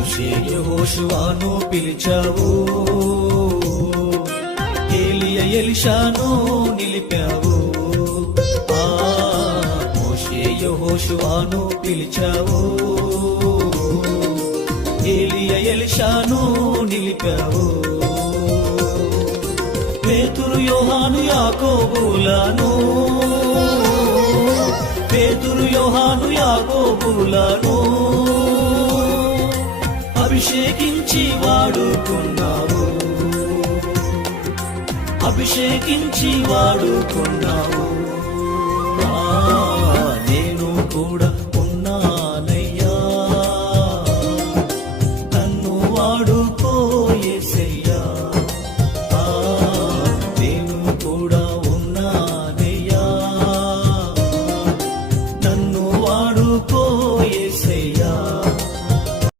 మోషే యెహోషువను పిలిచావు. ఏలియ ఎలిషాను నిలిపావు. ఆ మోషే యెహోషువను పిలిచావు. ఏలియ ఎలిషాను నిలిపావు. పేతురు యోహాను యాకోబులను. పేతురు యోహాను యాకోబులను. అభిషేకించి వాడుకున్నావు. అభిషేకించి వాడుకున్నావు. నేను కూడా